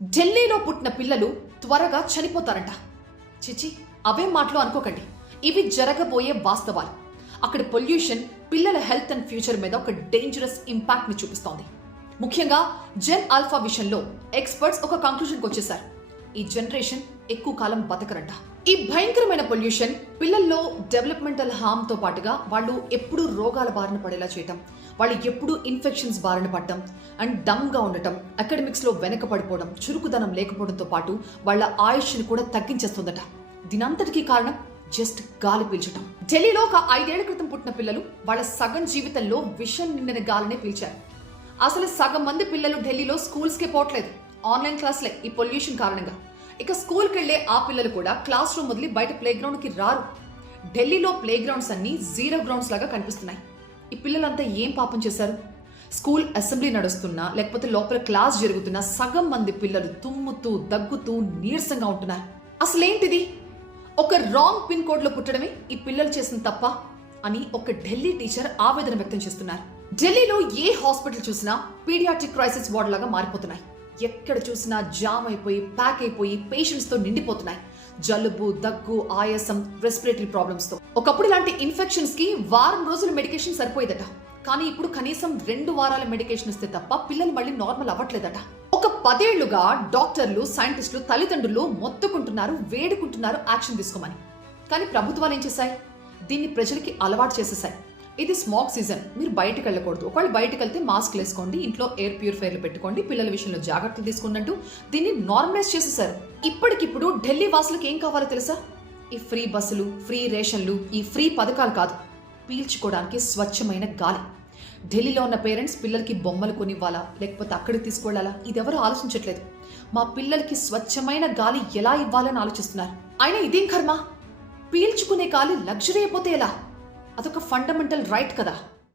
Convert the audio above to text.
ఢిల్లీలో పుట్టిన పిల్లలు త్వరగా చనిపోతారంట. చిచి, అవే మాటలు అనుకోకండి. ఇవి జరగబోయే వాస్తవాలు. అక్కడ పొల్యూషన్ పిల్లల హెల్త్ అండ్ ఫ్యూచర్ మీద ఒక డేంజరస్ ఇంపాక్ట్ ని చూపిస్తోంది. ముఖ్యంగా జెన్ ఆల్ఫా విషయంలో ఎక్స్పర్ట్స్ ఒక కంక్లూజన్కి వచ్చేశారు. ఈ జనరేషన్ ఎక్కువ కాలం బతకరంట. ఈ భయంకరమైన పొల్యూషన్ పిల్లల్లో డెవలప్మెంటల్ హార్మ్ తో పాటుగా వాళ్ళు ఎప్పుడూ రోగాల బారిన పడేలా చేయటం, వాళ్ళు ఎప్పుడూ ఇన్ఫెక్షన్స్ బారిన పడటం అండ్ డమ్ గా ఉండటం, అకాడమిక్స్ లో వెనక పడిపోవడం, చురుకుదనం లేకపోవడంతో పాటు వాళ్ళ ఆయుష్ని కూడా తగ్గించేస్తుందట. దీనంతటికీ కారణం జస్ట్ గాలి పీల్చటం. ఢిల్లీలో ఒక 5 ఏళ్ల క్రితం పుట్టిన పిల్లలు వాళ్ళ సగం జీవితంలో విషం నిండిన గాలినే పీల్చారు. అసలు సగం మంది పిల్లలు ఢిల్లీలో స్కూల్స్కే పోవట్లేదు, ఆన్లైన్ క్లాసులే ఈ పొల్యూషన్ కారణంగా. ఇక స్కూల్కి వెళ్లే ఆ పిల్లలు కూడా క్లాస్ రూమ్ వదిలి బయట ప్లే గ్రౌండ్ కి రారు. ఢిల్లీలో ప్లే గ్రౌండ్స్ అన్ని జీరో గ్రౌండ్స్ లాగా కనిపిస్తున్నాయి. ఈ పిల్లలంతా ఏం పాపం చేశారు? స్కూల్ అసెంబ్లీ నడుస్తున్నా లేకపోతే లోపల క్లాస్ జరుగుతున్నా సగం మంది పిల్లలు తుమ్ముతూ దగ్గుతూ నీరసంగా ఉంటున్నారు. అసలేంటిది? ఒక రాంగ్ పిన్ కోడ్ లో పుట్టడమే ఈ పిల్లలు చేసిన తప్ప అని ఒక ఢిల్లీ టీచర్ ఆవేదన వ్యక్తం చేస్తున్నారు. ఢిల్లీలో ఏ హాస్పిటల్ చూసినా పీడియాట్రిక్ క్రైసిస్ వార్డ్ లాగా మారిపోతున్నాయి. ఎక్కడ చూసినా జామ్ అయిపోయి ప్యాక్ అయిపోయి పేషెంట్స్ తో నిండిపోతున్నాయి. జలుబు, దగ్గు, ఆయాసం, రెస్పిరేటరీ ప్రాబ్లమ్స్ తో. ఒకప్పుడు ఇలాంటి ఇన్ఫెక్షన్స్ కి వారం రోజుల మెడికేషన్ సరిపోయేదట. కానీ ఇప్పుడు కనీసం 2 వారాల మెడికేషన్ ఇస్తే తప్ప పిల్లలు మళ్ళీ నార్మల్ అవ్వట్లేదట. ఒక 10 ఏళ్లుగా డాక్టర్లు, సైంటిస్టులు, తల్లిదండ్రులు మొత్తుకుంటున్నారు, వేడుకుంటున్నారు యాక్షన్ తీసుకోమని. కానీ ప్రభుత్వాలు ఏం చేశాయి? దీన్ని ప్రజలకి అలవాటు చేసేసాయి. ఇది స్మాగ్ సీజన్, మీరు బయటకు వెళ్ళకూడదు, ఒకవేళ బయటకు వెళ్తే మాస్క్ వేసుకోండి, ఇంట్లో ఎయిర్ ప్యూరిఫైర్లు పెట్టుకోండి, పిల్లల విషయంలో జాగ్రత్తలు తీసుకున్నట్టు దీన్ని నార్మలైజ్ చేసేసారు. ఇప్పటికిప్పుడు ఢిల్లీ వాసులకు ఏం కావాలో తెలుసా? ఈ ఫ్రీ బస్సులు, ఫ్రీ రేషన్లు, ఈ ఫ్రీ పథకాలు కాదు, పీల్చుకోవడానికి స్వచ్ఛమైన గాలి. ఢిల్లీలో ఉన్న పేరెంట్స్ పిల్లలకి బొమ్మలు కొనివ్వాలా లేకపోతే అక్కడికి తీసుకువెళ్ళాలా ఇదెవరూ ఆలోచించట్లేదు. మా పిల్లలకి స్వచ్ఛమైన గాలి ఎలా ఇవ్వాలని ఆలోచిస్తున్నారు. అయినా ఇదేం కర్మ? పీల్చుకునే గాలి లగ్జరీ అయిపోతే ఎలా? అదొక ఫండమెంటల్ రైట్ కదా.